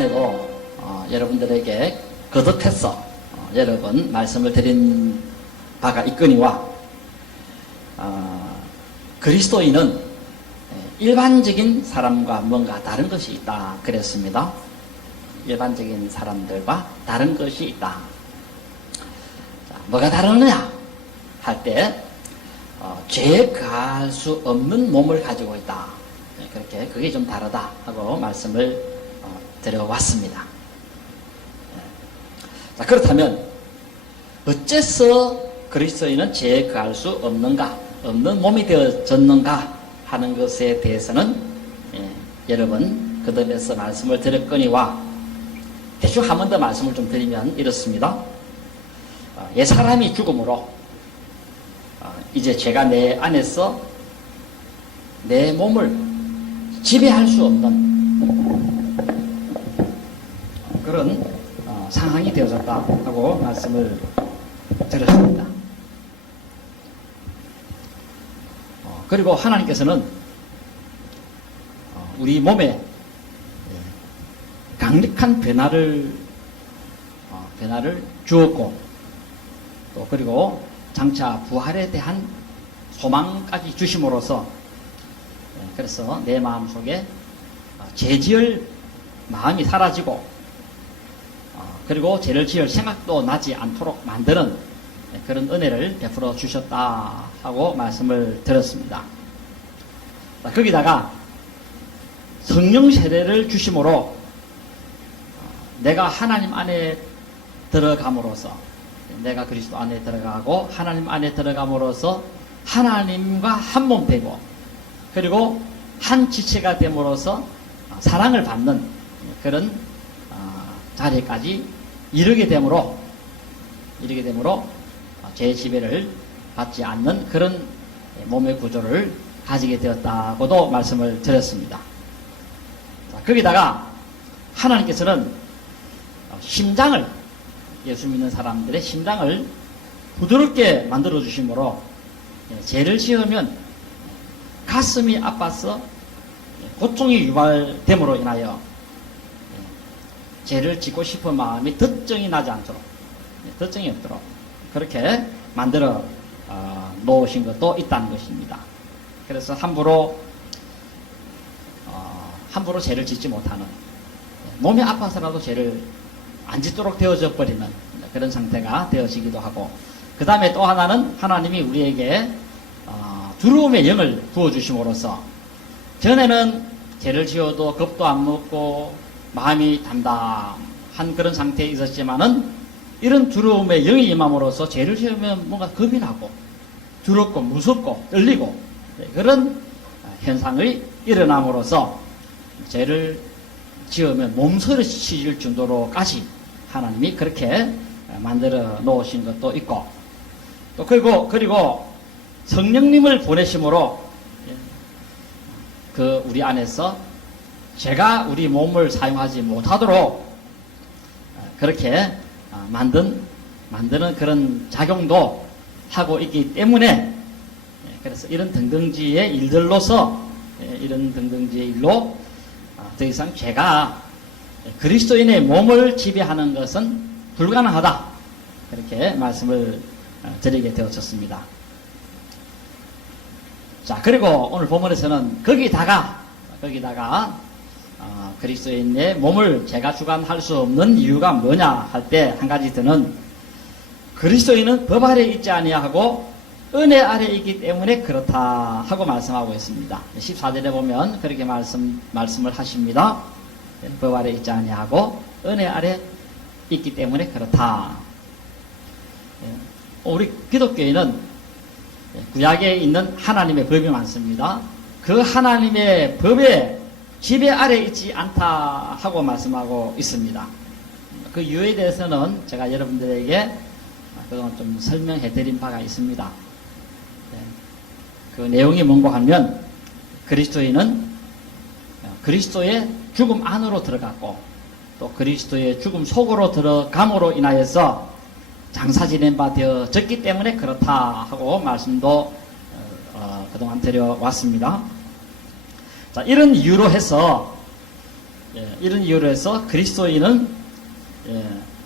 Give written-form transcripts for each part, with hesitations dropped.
전에도 여러분들에게 거듭해서 여러 번 말씀을 드린 바가 있거니와 그리스도인은 일반적인 사람과 뭔가 다른 것이 있다 그랬습니다. 일반적인 사람들과 다른 것이 있다. 자, 뭐가 다르느냐 할 때 죄에 가할 수 없는 몸을 가지고 있다. 그렇게 그게 좀 다르다 하고 말씀을 드려왔습니다. 자, 그렇다면 어째서 그리스도인은 죄에 가할 수 없는 몸이 되어졌는가 하는 것에 대해서는 여러 번 거듭해서 말씀을 드렸거니와 대충 한 번 더 말씀을 좀 드리면 이렇습니다. 옛 사람이 죽음으로 이제 죄가 내 안에서 내 몸을 지배할 수 없는 그런 상황이 되어졌다 하고 말씀을 드렸습니다. 그리고 하나님께서는 우리 몸에 강력한 변화를 주었고 또 그리고 장차 부활에 대한 소망까지 주심으로써 그래서 내 마음속에 죄지을 마음이 사라지고 그리고 죄를 지을 생각도 나지 않도록 만드는 그런 은혜를 베풀어 주셨다 하고 말씀을 드렸습니다. 거기다가 성령 세례를 주심으로 내가 하나님 안에 들어감으로써 내가 그리스도 안에 들어가고 하나님 안에 들어감으로써 하나님과 한 몸 되고 그리고 한 지체가 됨으로써 사랑을 받는 그런 자리까지 이르게 되므로 죄 지배를 받지 않는 그런 몸의 구조를 가지게 되었다고도 말씀을 드렸습니다. 거기다가 하나님께서는 심장을 예수 믿는 사람들의 심장을 부드럽게 만들어 주심으로 죄를 지으면 가슴이 아파서 고통이 유발됨으로 인하여 죄를 짓고 싶은 마음이 덧정이 나지 않도록 덧정이 없도록 그렇게 만들어 놓으신 것도 있다는 것입니다. 그래서 함부로 죄를 짓지 못하는 몸이 아파서라도 죄를 안 짓도록 되어져 버리는 그런 상태가 되어지기도 하고 그 다음에 또 하나는 하나님이 우리에게 두려움의 영을 부어주심으로써 전에는 죄를 지어도 겁도 안 먹고 마음이 담담한 그런 상태에 있었지만은 이런 두려움의 영이 임함으로써 죄를 지으면 뭔가 겁이 나고 두렵고 무섭고 떨리고 그런 현상이 일어남으로써 죄를 지으면 몸서리칠 정도로까지 하나님이 그렇게 만들어 놓으신 것도 있고 또 그리고 성령님을 보내심으로 그 우리 안에서 죄가 우리 몸을 사용하지 못하도록 그렇게 만드는 그런 작용도 하고 있기 때문에 그래서 이런 등등지의 일들로서 이런 등등지의 일로 더 이상 죄가 그리스도인의 몸을 지배하는 것은 불가능하다 그렇게 말씀을 드리게 되었습니다. 자, 그리고 오늘 본문에서는 거기다가 그리스도인의 몸을 죄가 주관할 수 없는 이유가 뭐냐 할 때 한 가지 더는 그리스도인은 법 아래 있지 아니하고 은혜 아래 있기 때문에 그렇다 하고 말씀하고 있습니다. 14절에 보면 그렇게 말씀을 하십니다. 법 아래 있지 아니하고 은혜 아래 있기 때문에 그렇다. 우리 기독교인은 구약에 있는 하나님의 법이 많습니다. 그 하나님의 법의 지배 아래 있지 않다 하고 말씀하고 있습니다. 그 이유에 대해서는 제가 여러분들에게 그동안 좀 설명해 드린 바가 있습니다. 그 내용이 뭔가 하면 그리스도인은 그리스도의 죽음 안으로 들어갔고 또 그리스도의 죽음 속으로 들어감으로 인하여서 장사 지낸 바 되어졌기 때문에 그렇다 하고 말씀도 그동안 드려왔습니다. 자, 이런 이유로 해서 이런 이유로 해서 그리스도인은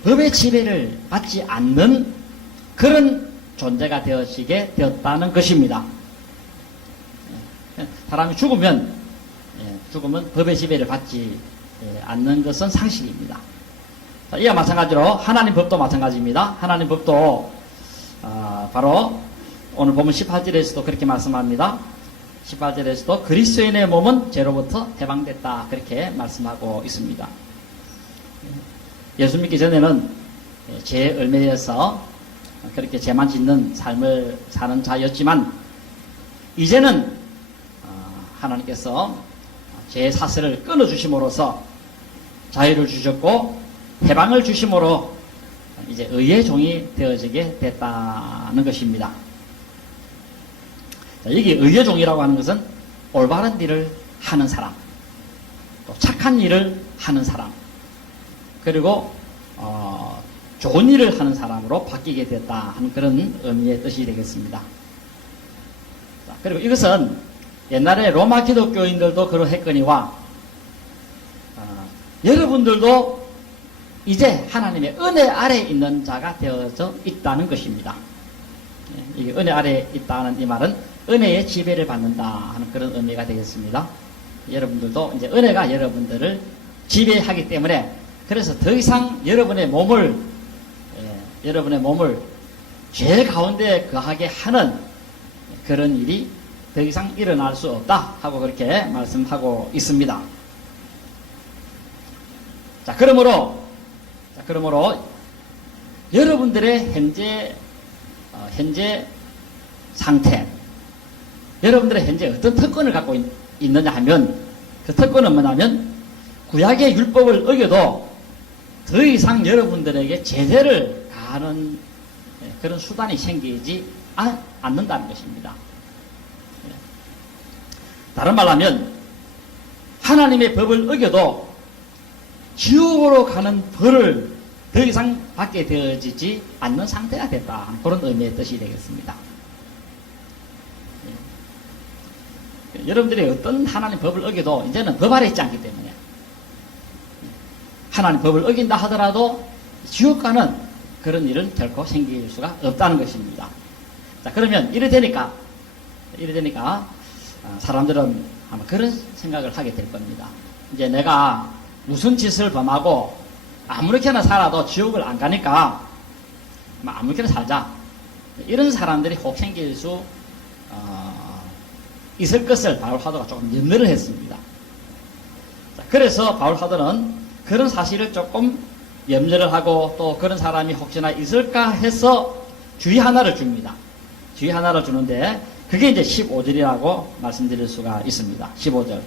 법의 지배를 받지 않는 그런 존재가 되어지게 되었다는 것입니다. 사람이 죽으면 법의 지배를 받지 않는 것은 상식입니다. 이와 마찬가지로 하나님 법도 마찬가지입니다. 하나님 법도 바로 오늘 보면 18절에서도 그렇게 말씀합니다. 18절에서도 그리스도인의 몸은 죄로부터 해방됐다 그렇게 말씀하고 있습니다. 예수 믿기 전에는 죄에 얽매여서 그렇게 죄만 짓는 삶을 사는 자였지만 이제는 하나님께서 죄의 사슬을 끊어주심으로써 자유를 주셨고 해방을 주심으로 이제 의의 종이 되어지게 됐다는 것입니다. 여기 의의 종이라고 하는 것은 올바른 일을 하는 사람, 또 착한 일을 하는 사람, 그리고 좋은 일을 하는 사람으로 바뀌게 됐다 하는 그런 의미의 뜻이 되겠습니다. 그리고 이것은 옛날에 로마 기독교인들도 그러했거니와 여러분들도 이제 하나님의 은혜 아래 있는 자가 되어져 있다는 것입니다. 이게 은혜 아래 있다는 이 말은 은혜의 지배를 받는다 하는 그런 의미가 되겠습니다. 여러분들도 이제 은혜가 여러분들을 지배하기 때문에 그래서 더 이상 여러분의 몸을 죄 가운데 거하게 하는 그런 일이 더 이상 일어날 수 없다 하고 그렇게 말씀하고 있습니다. 자, 그러므로 여러분들의 현재 상태, 여러분들의 현재 어떤 특권을 갖고 있느냐 하면 그 특권은 뭐냐면 구약의 율법을 어겨도 더 이상 여러분들에게 제재를 가하는 그런 수단이 생기지 않는다는 것입니다. 다른 말로 하면 하나님의 법을 어겨도 지옥으로 가는 벌을 더 이상 받게 되어지지 않는 상태가 됐다. 그런 의미의 뜻이 되겠습니다. 여러분들이 어떤 하나님 법을 어겨도 이제는 법 아래 있지 않기 때문에 하나님 법을 어긴다 하더라도 지옥 가는 그런 일은 결코 생길 수가 없다는 것입니다. 자, 그러면 이래 되니까 사람들은 아마 그런 생각을 하게 될 겁니다. 이제 내가 무슨 짓을 범하고 아무렇게나 살아도 지옥을 안 가니까 아무렇게나 살자. 이런 사람들이 혹 생길 수 있을 것을 바울 사도가 조금 염려를 했습니다. 자, 그래서 바울 사도는 그런 사실을 조금 염려를 하고 또 그런 사람이 혹시나 있을까 해서 주의 하나를 줍니다. 주의 하나를 주는데 그게 이제 15절이라고 말씀드릴 수가 있습니다. 15절.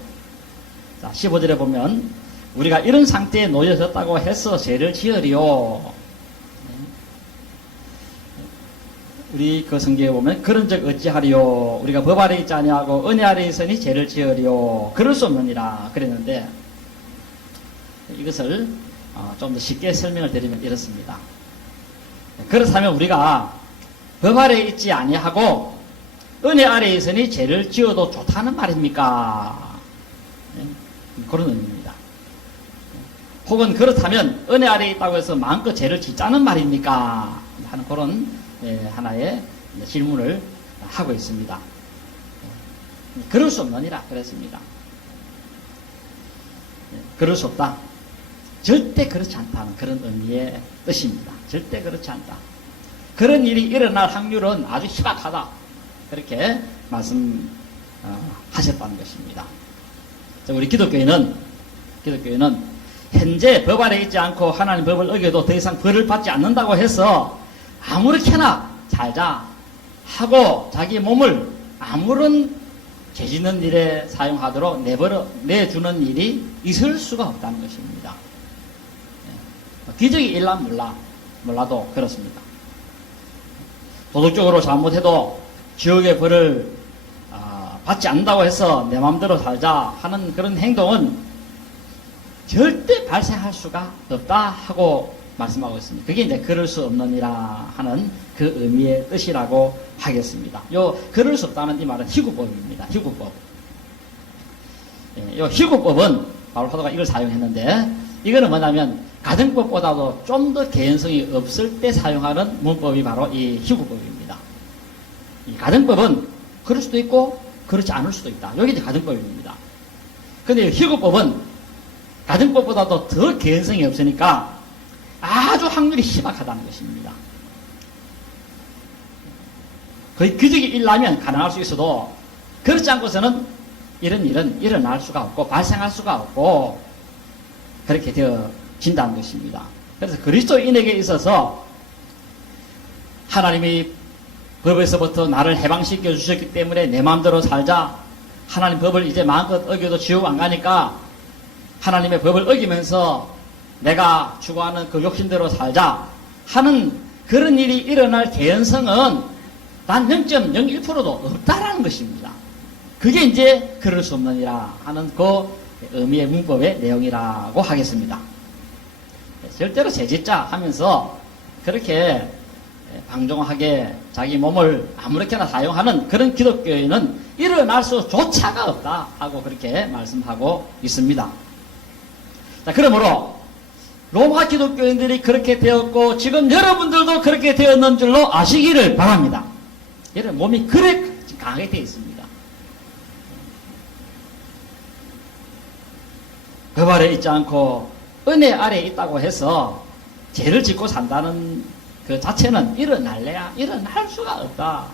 자, 15절에 보면 우리가 이런 상태에 놓여졌다고 해서 죄를 지으리요. 우리 그 성경에 보면 그런 적 어찌하리요. 우리가 법 아래 있지 아니하고 은혜 아래 있으니 죄를 지으리요. 그럴 수 없느니라 그랬는데 이것을 좀 더 쉽게 설명을 드리면 이렇습니다. 그렇다면 우리가 법 아래 있지 아니하고 은혜 아래 있으니 죄를 지어도 좋다는 말입니까? 그런 의미입니다. 혹은 그렇다면 은혜 아래 있다고 해서 마음껏 죄를 짓자는 말입니까? 하는 그런 하나의 질문을 하고 있습니다. 그럴 수 없느니라 그랬습니다. 그럴 수 없다. 절대 그렇지 않다는 그런 의미의 뜻입니다. 절대 그렇지 않다. 그런 일이 일어날 확률은 아주 희박하다. 그렇게 말씀하셨다는 것입니다. 우리 기독교인은 현재 법 아래 있지 않고 하나님 법을 어겨도 더 이상 벌을 받지 않는다고 해서 아무렇게나 살자 하고 자기 몸을 아무런 죄 짓는 일에 사용하도록 내주는 일이 있을 수가 없다는 것입니다. 기적이 일란 몰라도 그렇습니다. 도덕적으로 잘못해도 지옥의 벌을 받지 않는다고 해서 내 마음대로 살자 하는 그런 행동은 절대 발생할 수가 없다 하고 말씀하고 있습니다. 그게 이제 그럴 수 없느니라 하는 그 의미의 뜻이라고 하겠습니다. 그럴 수 없다는 이 말은 희구법입니다. 희구법. 요 희구법은 바울 사도가 이걸 사용했는데, 이거는 뭐냐면 가정법보다도 좀 더 개연성이 없을 때 사용하는 문법이 바로 이 희구법입니다. 이 가정법은 그럴 수도 있고 그렇지 않을 수도 있다. 여기 이제 가정법입니다. 근데 희구법은 가정법보다도 더 개연성이 없으니까 아주 확률이 희박하다는 것입니다. 거의 기적이 일어나면 가능할 수 있어도 그렇지 않고서는 이런 일은 일어날 수가 없고 발생할 수가 없고 그렇게 되어진다는 것입니다. 그래서 그리스도인에게 있어서 하나님이 법에서부터 나를 해방시켜 주셨기 때문에 내 마음대로 살자. 하나님 법을 이제 마음껏 어겨도 지옥 안 가니까 하나님의 법을 어기면서 내가 추구하는 그 욕심대로 살자 하는 그런 일이 일어날 개연성은 단 0.01%도 없다라는 것입니다. 그게 이제 그럴 수 없느니라 하는 그 의미의 문법의 내용이라고 하겠습니다. 절대로 죄짓자 하면서 그렇게 방종하게 자기 몸을 아무렇게나 사용하는 그런 기독교인은 일어날 수조차가 없다 하고 그렇게 말씀하고 있습니다. 자, 그러므로 로마 기독교인들이 그렇게 되었고 지금 여러분들도 그렇게 되었는 줄로 아시기를 바랍니다. 여러분 몸이 그래 강하게 되어 있습니다. 법 아래 있지 않고 은혜 아래에 있다고 해서 죄를 짓고 산다는 그 자체는 일어날래야 일어날 수가 없다.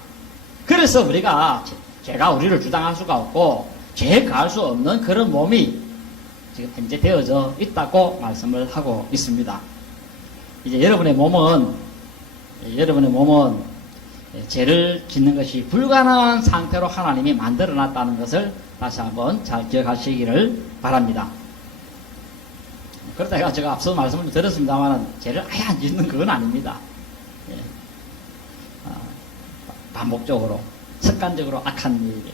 그래서 우리가 죄가 우리를 주장할 수가 없고 죄에 가할 수 없는 그런 몸이 지금 현재 되어져 있다고 말씀을 하고 있습니다. 이제 여러분의 몸은 죄를 짓는 것이 불가능한 상태로 하나님이 만들어 놨다는 것을 다시 한번 잘 기억하시기를 바랍니다. 그렇다가 제가 앞서 말씀을 드렸습니다만 죄를 아예 안 짓는 그건 아닙니다. 예. 반복적으로 습관적으로 악한 일,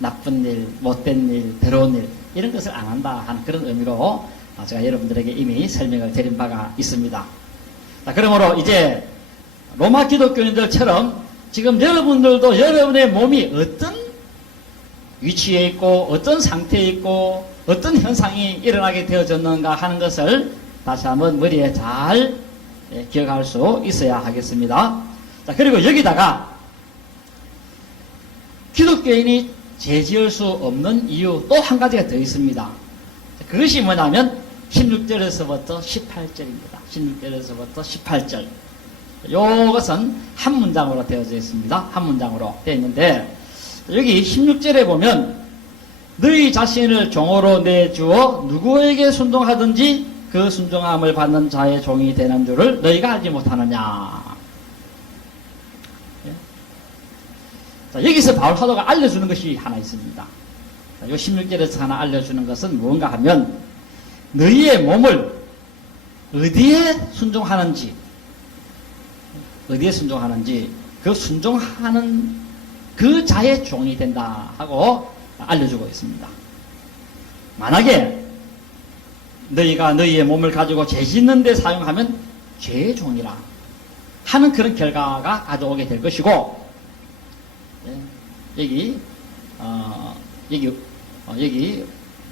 나쁜 일, 못된 일, 더러운 일 이런 것을 안 한다 하는 그런 의미로 제가 여러분들에게 이미 설명을 드린 바가 있습니다. 자, 그러므로 이제 로마 기독교인들처럼 지금 여러분들도 여러분의 몸이 어떤 위치에 있고 어떤 상태에 있고 어떤 현상이 일어나게 되어졌는가 하는 것을 다시 한번 머리에 잘 기억할 수 있어야 하겠습니다. 자, 그리고 여기다가 기독교인이 죄 지을 수 없는 이유 또 한 가지가 더 있습니다. 그것이 뭐냐면 16절에서부터 18절입니다. 16절에서부터 18절. 이것은 한 문장으로 되어져 있습니다. 한 문장으로 되어 있는데 여기 16절에 보면 너희 자신을 종으로 내주어 누구에게 순종하든지 그 순종함을 받는 자의 종이 되는 줄을 너희가 알지 못하느냐. 자, 여기서 바울 사도가 알려주는 것이 하나 있습니다. 이 16절에서 하나 알려주는 것은 무언가 하면 너희의 몸을 어디에 순종하는지 그 순종하는 그 자의 종이 된다 하고 알려주고 있습니다. 만약에 너희가 너희의 몸을 가지고 죄 짓는 데 사용하면 죄의 종이라 하는 그런 결과가 가져오게 될 것이고, 여기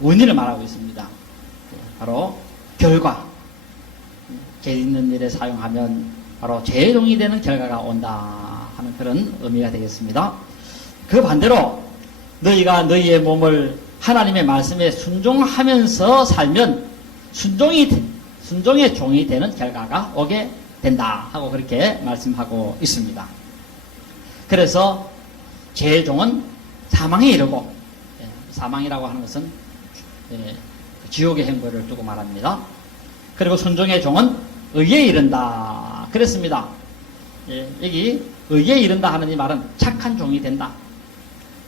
원인을 말하고 있습니다. 바로 결과. 죄 짓는 일에 사용하면 바로 죄의 종이 되는 결과가 온다 하는 그런 의미가 되겠습니다. 그 반대로 너희가 너희의 몸을 하나님의 말씀에 순종하면서 살면 순종의 종이 되는 결과가 오게 된다 하고 그렇게 말씀하고 있습니다. 그래서 죄의 종은 사망에 이르고, 사망이라고 하는 것은 지옥의 행보를 두고 말합니다. 그리고 순종의 종은 의에 이른다 그랬습니다. 여기 의에 이른다 하는 이 말은 착한 종이 된다,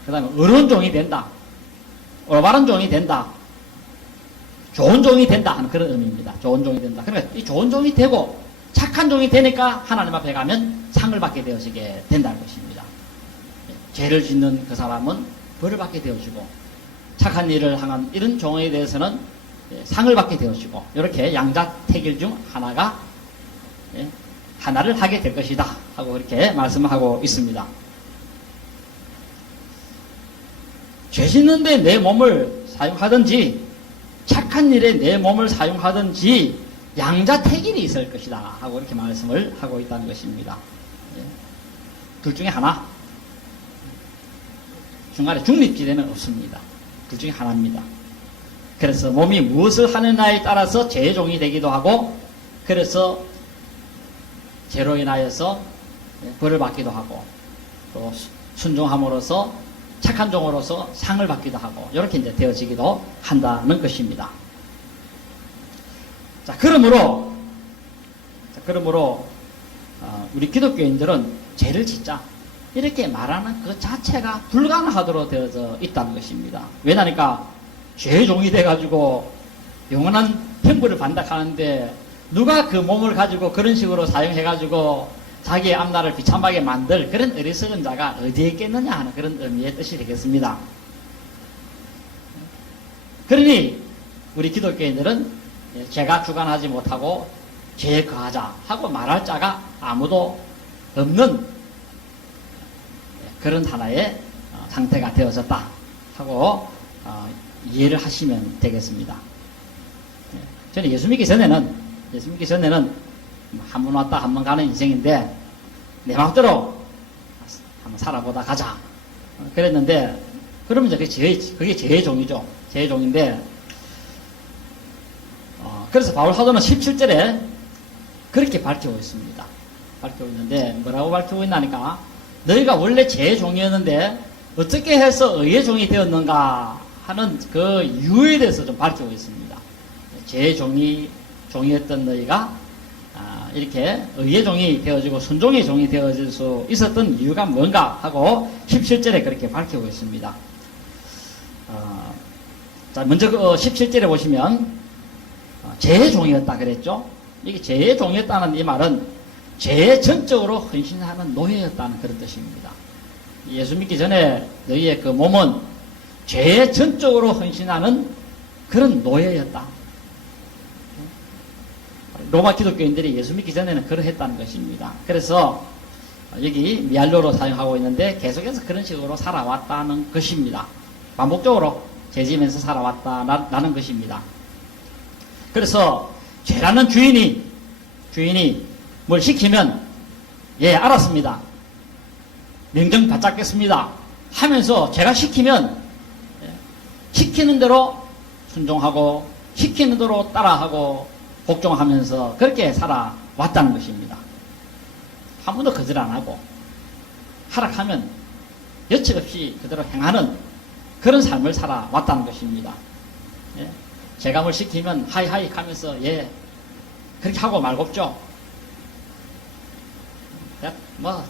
그 다음에 의로운 종이 된다, 올바른 종이 된다, 좋은 종이 된다 하는 그런 의미입니다. 좋은 종이 된다. 그러니까 이 좋은 종이 되고 착한 종이 되니까 하나님 앞에 가면 상을 받게 되어지게 된다는 것입니다. 죄를 짓는 그 사람은 벌을 받게 되어지고 착한 일을 향한 이런 종에 대해서는 상을 받게 되어지고 이렇게 양자택일 중 하나를 하게 될 것이다 하고 그렇게 말씀하고 있습니다. 죄 짓는데 내 몸을 사용하든지 착한 일에 내 몸을 사용하든지 양자택일이 있을 것이다 하고 이렇게 말씀을 하고 있다는 것입니다. 예. 둘 중에 하나, 중간에 중립지대는 없습니다. 둘 중에 하나입니다. 그래서 몸이 무엇을 하느냐에 따라서 제종이 되기도 하고, 그래서 죄로 인하여서 벌을 받기도 하고, 또 순종함으로써 착한 종으로서 상을 받기도 하고, 이렇게 이제 되어지기도 한다는 것입니다. 자, 그러므로 우리 기독교인들은 죄를 짓자 이렇게 말하는 그 자체가 불가능하도록 되어져 있다는 것입니다. 왜냐니까 죄의 종이 돼가지고 영원한 형벌을 받는다 하는데, 누가 그 몸을 가지고 그런 식으로 사용해가지고 자기의 앞날을 비참하게 만들 그런 어리석은 자가 어디에 있겠느냐 하는 그런 의미의 뜻이 되겠습니다. 그러니 우리 기독교인들은 죄가 주관하지 못하고 죄에 거하자 하고 말할 자가 아무도 없는 그런 하나의 상태가 되어졌다 하고 이해를 하시면 되겠습니다. 저는 예수 믿기 전에는 한 번 왔다 한 번 가는 인생인데 내 마음대로 한번 살아보다 가자 그랬는데, 그러면 이제 그게 죄의 종이죠. 죄의 종인데, 그래서 바울 사도는 17절에 그렇게 밝히고 있습니다. 밝히고 있는데 뭐라고 밝히고 있나니까, 너희가 원래 죄의 종이었는데 어떻게 해서 의의 종이 되었는가 하는 그 이유에 대해서 좀 밝히고 있습니다. 죄의 종이었던 너희가 이렇게 의의 종이 되어지고 순종의 종이 되어질 수 있었던 이유가 뭔가 하고 17절에 그렇게 밝히고 있습니다. 자, 먼저 17절에 보시면 죄의 종이었다 그랬죠. 이게 죄의 종이었다는 이 말은 죄에 전적으로 헌신하는 노예였다는 그런 뜻입니다. 예수 믿기 전에 너희의 그 몸은 죄에 전적으로 헌신하는 그런 노예였다. 로마 기독교인들이 예수 믿기 전에는 그러했다는 것입니다. 그래서 여기 미알로로 사용하고 있는데 계속해서 그런 식으로 살아왔다는 것입니다. 반복적으로 죄지면서 살아왔다는 것입니다. 그래서 죄라는 주인이 뭘 시키면 예 알았습니다, 명령 받잡겠습니다 하면서 제가 시키면 시키는 대로 순종하고 시키는 대로 따라하고 복종하면서 그렇게 살아왔다는 것입니다. 한 번도 거절 안 하고 하락하면 여측 없이 그대로 행하는 그런 삶을 살아왔다는 것입니다. 예. 제가 뭘 시키면 하이하이 하면서 예 그렇게 하고 말고없죠. 뭐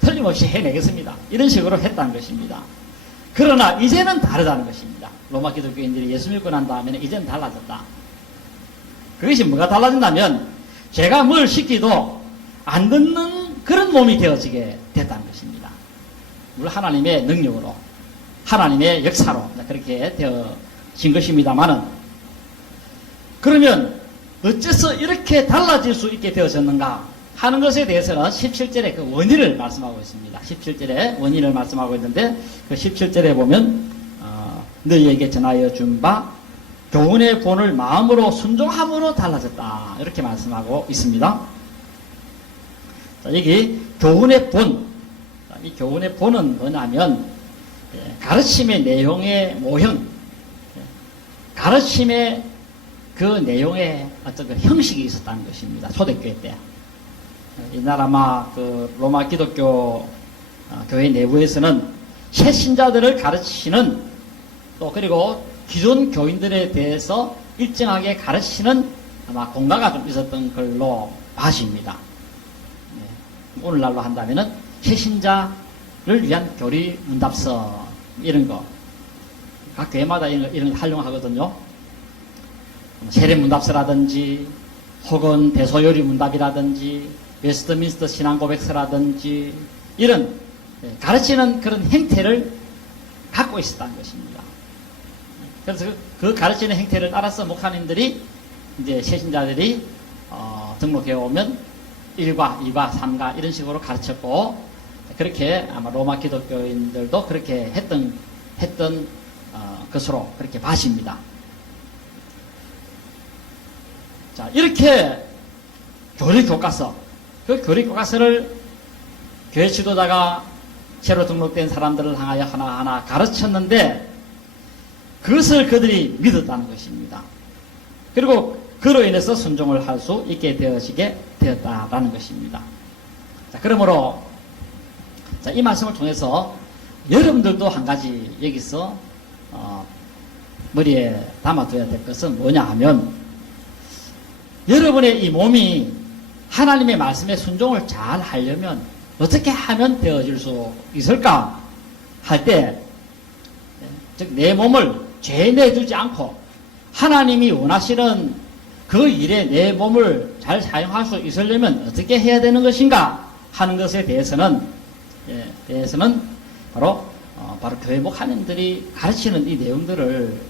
틀림없이 해내겠습니다. 이런 식으로 했다는 것입니다. 그러나 이제는 다르다는 것입니다. 로마 기독교인들이 예수 믿고 난 다음에는 이제는 달라졌다. 그것이 뭐가 달라진다면 제가 뭘 시키도 안 듣는 그런 몸이 되어지게 됐다는 것입니다. 물론 하나님의 능력으로 하나님의 역사로 그렇게 되어진 것입니다만은, 그러면 어째서 이렇게 달라질 수 있게 되어졌는가 하는 것에 대해서는 17절에 그 원인을 말씀하고 있습니다. 17절에 원인을 말씀하고 있는데 그 17절에 보면 너희에게 전하여 준 바 교훈의 본을 마음으로 순종함으로 달라졌다 이렇게 말씀하고 있습니다. 자, 여기 교훈의 본, 이 교훈의 본은 뭐냐면 가르침의 내용의 모형, 가르침의 그 내용의 어떤 그 형식이 있었다는 것입니다. 초대교회 때. 옛날 아마 그 로마 기독교 교회 내부에서는 새 신자들을 가르치는, 또 그리고 기존 교인들에 대해서 일정하게 가르치는 아마 공가가 좀 있었던 걸로 봐집니다. 오늘날로 한다면은 새 신자를 위한 교리 문답서 이런 거 각 교회마다 이런 거 활용하거든요. 세례 문답서라든지 혹은 대소요리 문답이라든지 웨스트민스터 신앙고백서라든지 이런 가르치는 그런 행태를 갖고 있었다는 것입니다. 그래서 그 가르치는 행태를 따라서 목사님들이 이제 새신자들이 등록해 오면 1과 2과 3과 이런 식으로 가르쳤고, 그렇게 아마 로마 기독교인들도 그렇게 했던 것으로 그렇게 봐집니다. 자, 이렇게 교리 교과서, 그 교리 교과서를 교회 지도자가 새로 등록된 사람들을 향하여 하나하나 가르쳤는데 그것을 그들이 믿었다는 것입니다. 그리고 그로 인해서 순종을 할 수 있게 되어지게 되었다라는 것입니다. 자, 그러므로 자, 이 말씀을 통해서 여러분들도 한 가지 여기서 머리에 담아둬야 될 것은 뭐냐 하면 여러분의 이 몸이 하나님의 말씀에 순종을 잘 하려면 어떻게 하면 되어질 수 있을까 할 때, 즉 내 몸을 죄에 내두지 않고 하나님이 원하시는 그 일에 내 몸을 잘 사용할 수 있으려면 어떻게 해야 되는 것인가 하는 것에 대해서는 바로 교회 목사님들이 가르치는 이 내용들을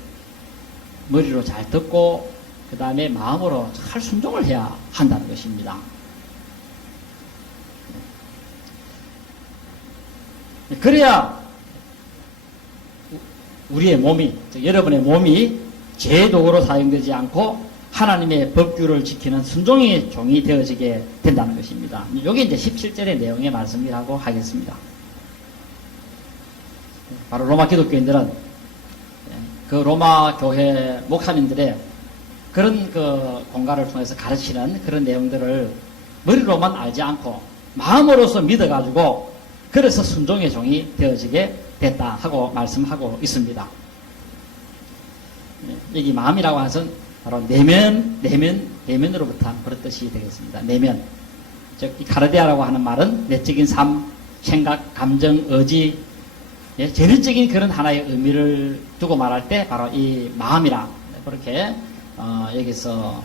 머리로 잘 듣고 그 다음에 마음으로 잘 순종을 해야 한다는 것입니다. 그래야 우리의 몸이, 즉 여러분의 몸이 죄의 도구로 사용되지 않고 하나님의 법규를 지키는 순종의 종이 되어지게 된다는 것입니다. 이게 이제 17절의 내용의 말씀이라고 하겠습니다. 바로 로마 기독교인들은 그 로마 교회 목사님들의 그런 그 공간을 통해서 가르치는 그런 내용들을 머리로만 알지 않고 마음으로서 믿어가지고 그래서 순종의 종이 되어지게 됐다 하고 말씀하고 있습니다. 여기 마음이라고 하는 것은 바로 내면으로부터 그런 뜻이 되겠습니다. 내면. 즉, 이 카르디아라고 하는 말은 내적인 삶, 생각, 감정, 의지, 재능적인 그런 하나의 의미를 두고 말할 때 바로 이 마음이라 그렇게 여기서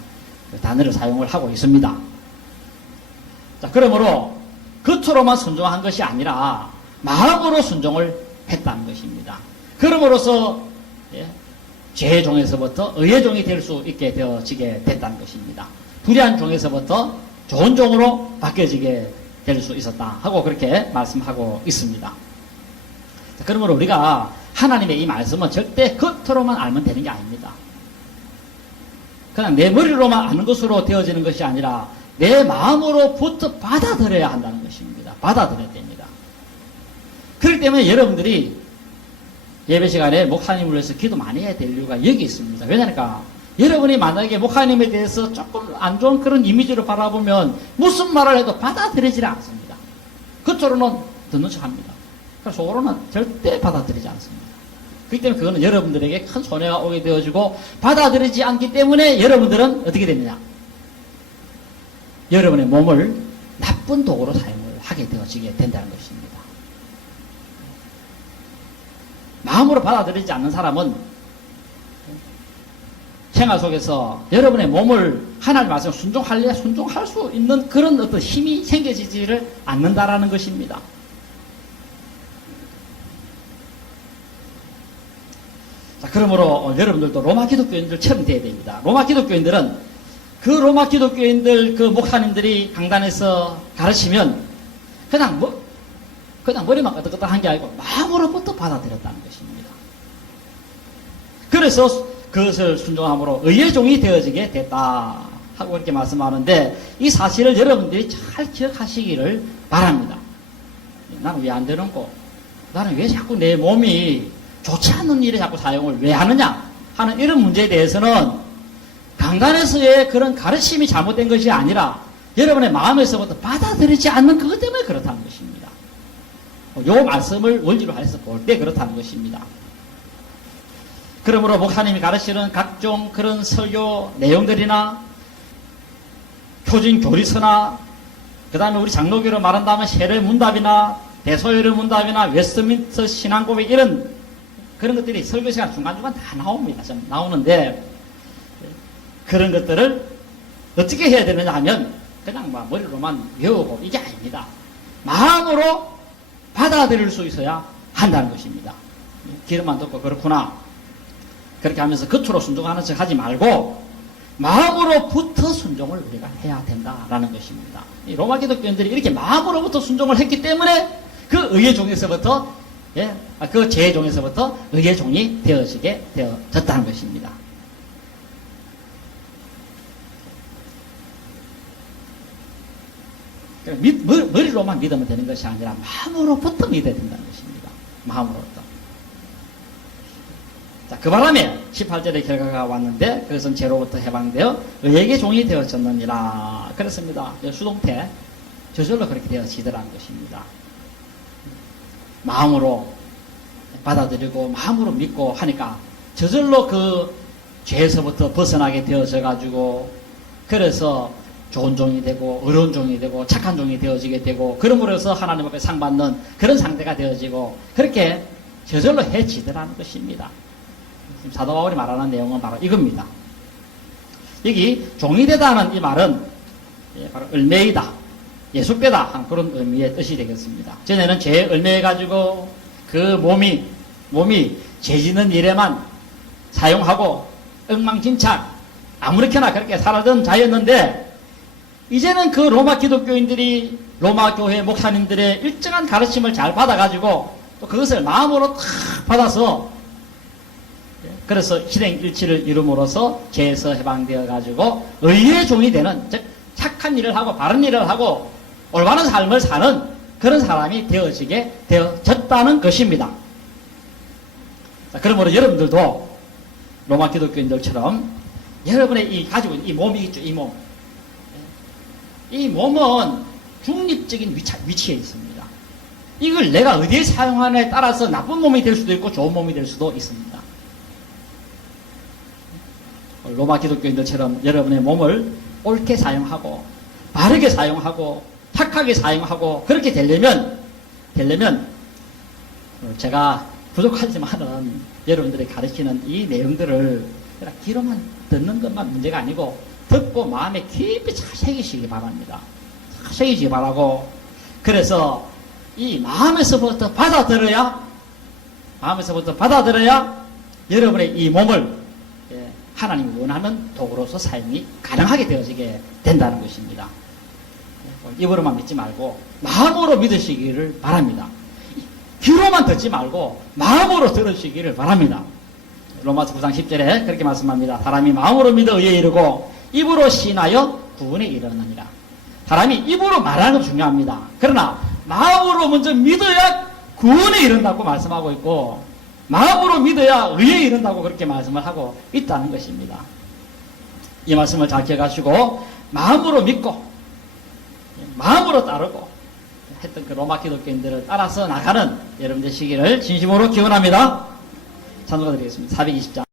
그 단어를 사용을 하고 있습니다. 자, 그러므로 겉으로만 순종한 것이 아니라 마음으로 순종을 했다는 것입니다. 그러므로서 죄의 종에서부터 의의 종이 될 수 있게 되어지게 됐다는 것입니다. 불의한 종에서부터 좋은 종으로 바뀌어지게 될 수 있었다 하고 그렇게 말씀하고 있습니다. 자, 그러므로 우리가 하나님의 이 말씀은 절대 겉으로만 알면 되는 게 아닙니다. 그냥 내 머리로만 아는 것으로 되어지는 것이 아니라 내 마음으로부터 받아들여야 한다는 것입니다. 받아들여야 됩니다. 그렇기 때문에 여러분들이 예배 시간에 목사님을 위해서 기도 많이 해야 될 이유가 여기 있습니다. 왜냐니까 여러분이 만약에 목사님에 대해서 조금 안 좋은 그런 이미지로 바라보면 무슨 말을 해도 받아들이지 않습니다. 겉으로는 듣는 척 합니다. 속으로는 절대 받아들이지 않습니다. 그렇기 때문에 그거는 여러분들에게 큰 손해가 오게 되어지고 받아들이지 않기 때문에 여러분들은 어떻게 됩니까? 여러분의 몸을 나쁜 도구로 사용을 하게 되어지게 된다는 것입니다. 마음으로 받아들이지 않는 사람은 생활 속에서 여러분의 몸을 하나님 말씀 순종할 수 있는 그런 어떤 힘이 생겨지지를 않는다라는 것입니다. 자, 그러므로 여러분들도 로마 기독교인들처럼 돼야 됩니다. 로마 기독교인들은 그 로마 기독교인들 그 목사님들이 강단에서 가르치면 그냥 머리만 끄덕끄덕한 게 아니고 마음으로부터 받아들였다는 것입니다. 그래서 그것을 순종함으로 의의 종이 되어지게 됐다 하고 이렇게 말씀하는데 이 사실을 여러분들이 잘 기억하시기를 바랍니다. 나는 왜 안 되는 거? 나는 왜 자꾸 내 몸이 좋지 않은 일에 자꾸 사용을 왜 하느냐 하는 이런 문제에 대해서는 강단에서의 그런 가르침이 잘못된 것이 아니라 여러분의 마음에서부터 받아들이지 않는 그것 때문에 그렇다는 것입니다. 요 말씀을 원리로 해서 볼 때 그렇다는 것입니다. 그러므로 목사님이 가르치는 각종 그런 설교 내용들이나 표준 교리서나 그 다음에 우리 장로교로 말한다면 세례 문답이나 대소요리 문답이나 웨스트민스터 신앙고백 이런 그런 것들이 설교 시간 중간중간 다 나옵니다. 좀 나오는데 그런 것들을 어떻게 해야 되느냐 하면 그냥 머리로만 외우고 이게 아닙니다. 마음으로 받아들일 수 있어야 한다는 것입니다. 귀로만 듣고 그렇구나 그렇게 하면서 겉으로 순종하는 척 하지 말고 마음으로부터 순종을 우리가 해야 된다라는 것입니다. 이 로마 기독교인들이 이렇게 마음으로부터 순종을 했기 때문에 그 의의 종에서부터 그 죄의 종에서부터 의의 종이 되어지게 되어졌다는 것입니다. 머리로만 믿으면 되는 것이 아니라 마음으로부터 믿어야 된다는 것입니다. 마음으로부터. 자, 그 바람에 18절의 결과가 왔는데 그것은 죄로부터 해방되어 의에게 종이 되어졌느니라. 그렇습니다. 수동태 저절로 그렇게 되어지더라는 것입니다. 마음으로 받아들이고 마음으로 믿고 하니까 저절로 그 죄에서부터 벗어나게 되어져 가지고 그래서 좋은 종이 되고 어려운 종이 되고 착한 종이 되어지게 되고 그러므로 해서 하나님 앞에 상 받는 그런 상태가 되어지고 그렇게 저절로 해지더라는 것입니다. 지금 사도 바울이 말하는 내용은 바로 이겁니다. 여기 종이 되다는 이 말은 바로 얼매이다, 예속되다 하는 그런 의미의 뜻이 되겠습니다. 전에는 죄에 얼매해가지고 그 몸이 죄짓는 일에만 사용하고 엉망진창 아무렇게나 그렇게 살아던 자였는데 이제는 그 로마 기독교인들이 로마 교회 목사님들의 일정한 가르침을 잘 받아가지고 또 그것을 마음으로 탁 받아서 그래서 실행일치를 이룸으로써 죄에서 해방되어 가지고 의의 종이 되는, 즉 착한 일을 하고 바른 일을 하고 올바른 삶을 사는 그런 사람이 되어졌다는 것입니다. 자, 그러므로 여러분들도 로마 기독교인들처럼 여러분의 이 가지고 있는 이 몸이 있죠, 이 몸. 이 몸은 중립적인 위치에 있습니다. 이걸 내가 어디에 사용하느냐에 따라서 나쁜 몸이 될 수도 있고 좋은 몸이 될 수도 있습니다. 로마 기독교인들처럼 여러분의 몸을 옳게 사용하고 바르게 사용하고 착하게 사용하고 그렇게 되려면 제가 부족하지만은 여러분들이 가르치는 이 내용들을 그냥 귀로만 듣는 것만 문제가 아니고 듣고 마음에 깊이 잘 새기시기 바랍니다. 잘 새기시기 바라고 그래서 이 마음에서부터 받아들여야 여러분의 이 몸을 하나님이 원하는 도구로서 사용이 가능하게 되어지게 된다는 것입니다. 입으로만 믿지 말고 마음으로 믿으시기를 바랍니다. 귀로만 듣지 말고 마음으로 들으시기를 바랍니다. 로마서 9장 10절에 그렇게 말씀합니다. 사람이 마음으로 믿어 의에 이르고 입으로 신하여 구원에 이르느니라. 사람이 입으로 말하는 건 중요합니다. 그러나 마음으로 먼저 믿어야 구원에 이른다고 말씀하고 있고 마음으로 믿어야 의에 이른다고 그렇게 말씀을 하고 있다는 것입니다. 이 말씀을 잘 기억하시고 마음으로 믿고 마음으로 따르고 했던 그 로마 기독교인들을 따라서 나가는 여러분 되시기를 진심으로 기원합니다. 찬송가 드리겠습니다. 420장